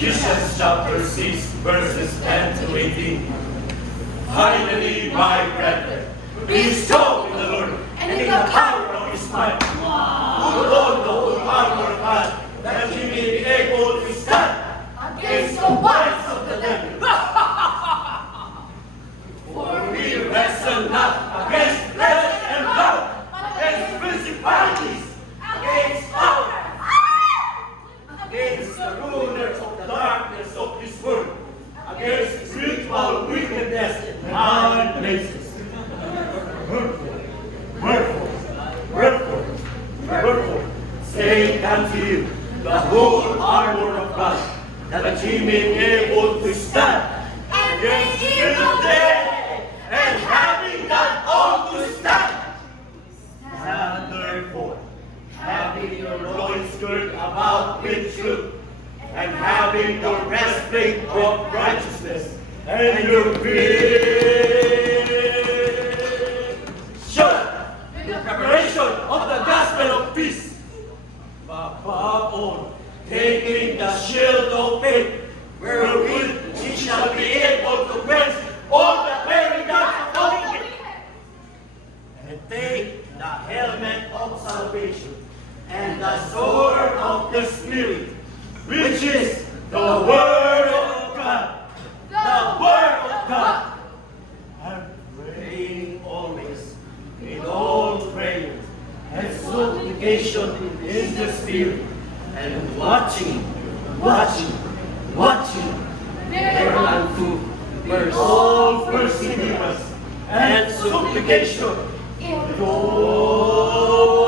Ephesians chapter 6, verses 10 to 18. Finally, my brethren, be strong in the Lord and in the power of His might. Put on the whole armor of God, that ye may be able to stand against the wiles of the devil. For we wrestle not against flesh and blood, against principalities, against powers, against the rulers of the darkness of this world, against spiritual wickedness in high places. Wherefore, take unto you the whole armor of God, that ye may be able to stand against the evil day, and having done all to stand. Stand therefore, having your loins girt about with truth, and having the breastplate of righteousness, and your feet shod with the preparation of the gospel of peace. Above all, taking the shield of faith, wherewith ye shall be able to quench all the fiery darts of the wicked, and take the helmet of salvation, and the sword of the Spirit, which is the Word of God. The Word of God. And praying always with all prayer and supplication in the Spirit, and watching thereunto with all perseverance and supplication in all